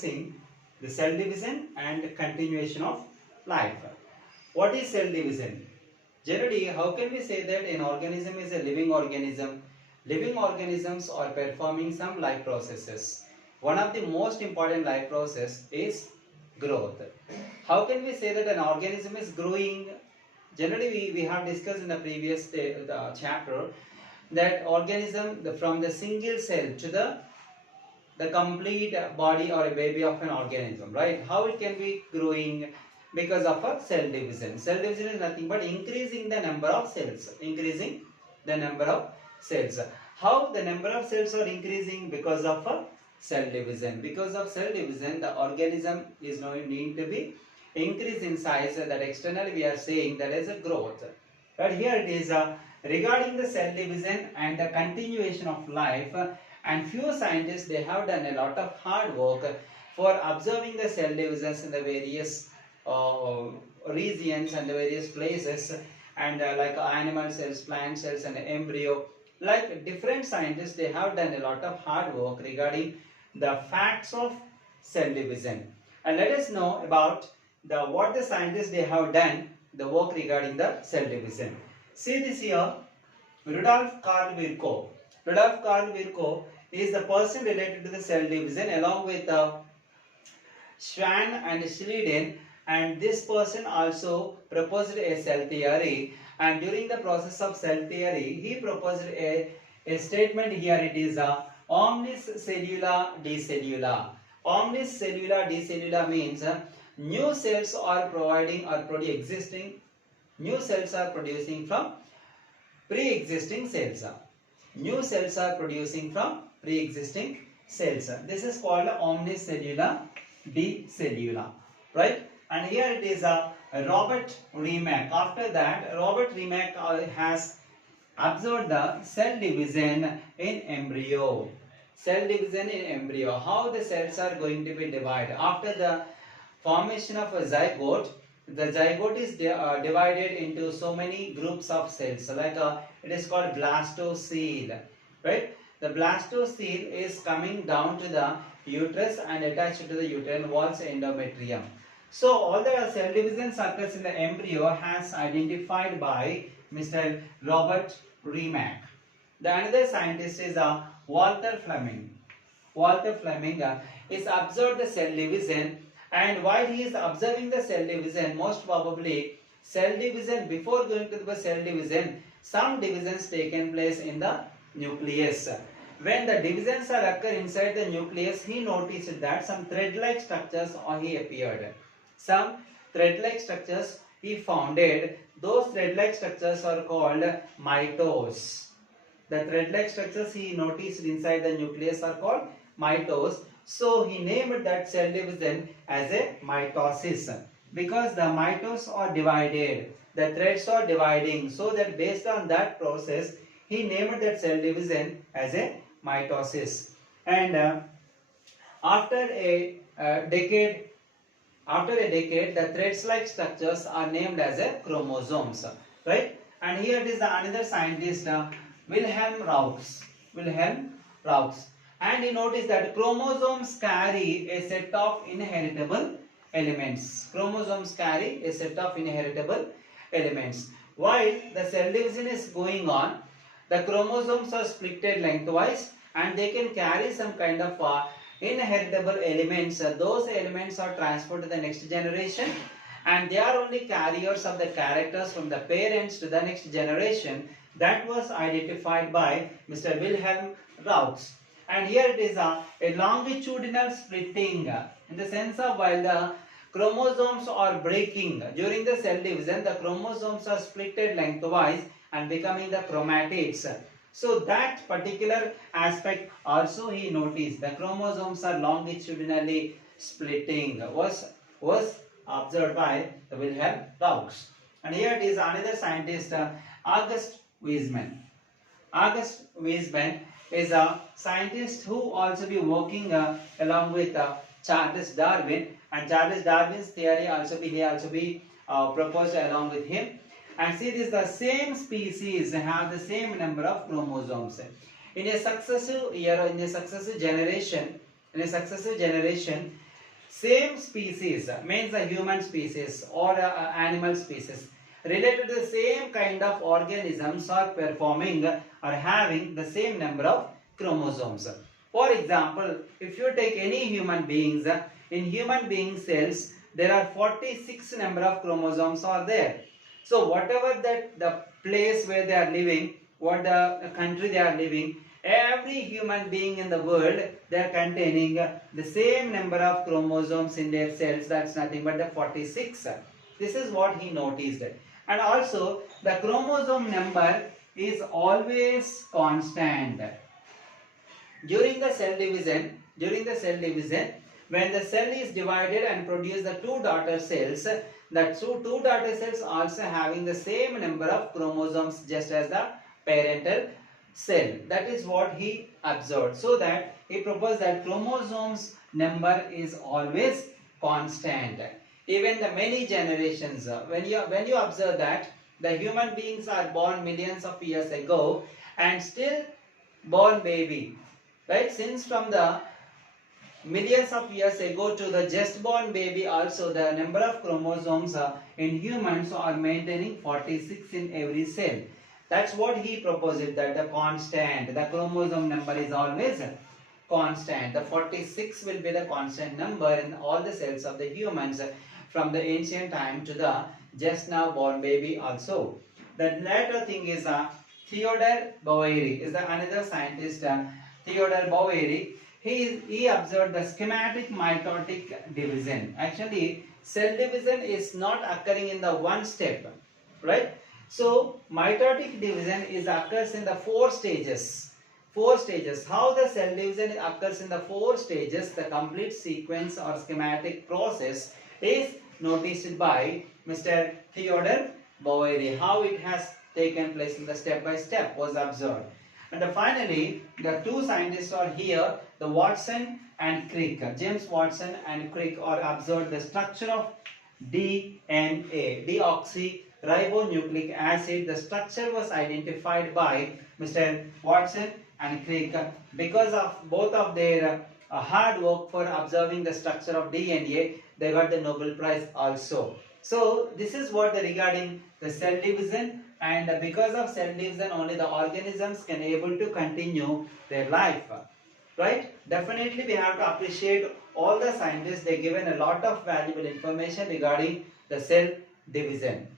discussing the cell division and continuation of life. What is cell division? Generally, how can we say that an organism is a living organism? Living organisms are performing some life processes. One of the most important life process is growth. How can we say that an organism is growing? Generally, we have discussed in the previous chapter that organism from the single cell to the complete body or a baby of an organism, right? How it can be growing? Because of a cell division. Cell division is nothing but increasing the number of cells. Increasing the number of cells. How the number of cells are increasing? Because of a cell division. Because of cell division, the organism is now need to be increased in size. That externally we are saying that is a growth. But here it is regarding the cell division and the continuation of life. And few scientists, they have done a lot of hard work for observing the cell divisions in the various regions and the various places, and like animal cells, plant cells, and embryo. Like different scientists, they have done a lot of hard work regarding the facts of cell division. And let us know about what the scientists they have done the work regarding the cell division. See this here, Rudolf Carl Virchow. Rudolf Carl Virchow is the person related to the cell division along with Schwann and Schleiden, and this person also proposed a cell theory, and during the process of cell theory he proposed a statement. Here it is omnis cellula decellula. Omnis cellula decellula means new cells are providing or existing new cells are producing from pre-existing cells. New cells are producing from pre-existing cells. This is called omnis cellula decellula, right? And here it is Robert Remak. After that, Robert Remak has observed the cell division in embryo. Cell division in embryo. How the cells are going to be divided. After the formation of a zygote, the zygote is divided into so many groups of cells. Like it is called blastocele, right? The blastocele is coming down to the uterus and attached to the uterine walls endometrium. So all the cell division occurs in the embryo has identified by Mr. Robert Remak. The another scientist is Walter Fleming. Walter Fleming is observed the cell division, and while he is observing the cell division, most probably cell division, before going to the cell division, some divisions taken place in the nucleus. When the divisions are occur inside the nucleus, he noticed that some thread-like structures he appeared. Some thread-like structures he founded. Those thread-like structures are called mitose. The thread-like structures he noticed inside the nucleus are called mitose. So he named that cell division as a mitosis, because the mitose are divided, the threads are dividing. So that based on that process, he named that cell division as a mitosis. And after a decade, the threads-like structures are named as a chromosomes, right? And here it is another scientist, Wilhelm Raux. And he noticed that chromosomes carry a set of inheritable elements. Chromosomes carry a set of inheritable elements. While the cell division is going on, the chromosomes are splitted lengthwise, and they can carry some kind of inheritable elements. Those elements are transferred to the next generation, and they are only carriers of the characters from the parents to the next generation. That was identified by Mr. Wilhelm Raux. And here it is a longitudinal splitting, in the sense of while the chromosomes are breaking during the cell division, the chromosomes are splitted lengthwise and becoming the chromatids. So that particular aspect also he noticed. The chromosomes are longitudinally splitting was observed by Wilhelm Raux. And here it is another scientist, August Weismann. August Weismann is a scientist who also be working along with Charles Darwin, and Charles Darwin's theory also be proposed along with him. And see, this the same species have the same number of chromosomes. In a successive year, in a successive generation, same species, means the human species or animal species, related to the same kind of organisms are performing or having the same number of chromosomes. For example, if you take any human beings, in human being cells, there are 46 number of chromosomes are there. So whatever that the place where they are living, what the country they are living, every human being in the world, they are containing the same number of chromosomes in their cells. That's nothing but the 46. This is what he noticed. And also the chromosome number is always constant. During the cell division, when the cell is divided and produce the two daughter cells, the two daughter cells also having the same number of chromosomes just as the parental cell. That is what he observed. So that he proposed that chromosomes number is always constant. Even the many generations, when you observe that the human beings are born millions of years ago and still born baby, right? Since from the millions of years ago to the just born baby also, the number of chromosomes in humans are maintaining 46 in every cell. That's what he proposed, that the constant, the chromosome number is always constant. The 46 will be the constant number in all the cells of the humans from the ancient time to the just now born baby also. The latter thing is Theodore Boveri is the another scientist, Theodore Boveri. He observed the schematic mitotic division. Actually, cell division is not occurring in the one step, right? So, mitotic division occurs in the 4 stages. 4 stages. How the cell division occurs in the 4 stages, the complete sequence or schematic process is noticed by Mr. Theodore Boveri. How it has taken place in the step by step was observed. And finally, the two scientists are here, the Watson and Crick. James Watson and Crick are observed the structure of DNA, deoxyribonucleic acid. The structure was identified by Mr. Watson and Crick because of both of their hard work for observing the structure of DNA. They got the Nobel Prize also. So this is what regarding the cell division, and because of cell division only the organisms can able to continue their life, right? Definitely we have to appreciate all the scientists. They given a lot of valuable information regarding the cell division.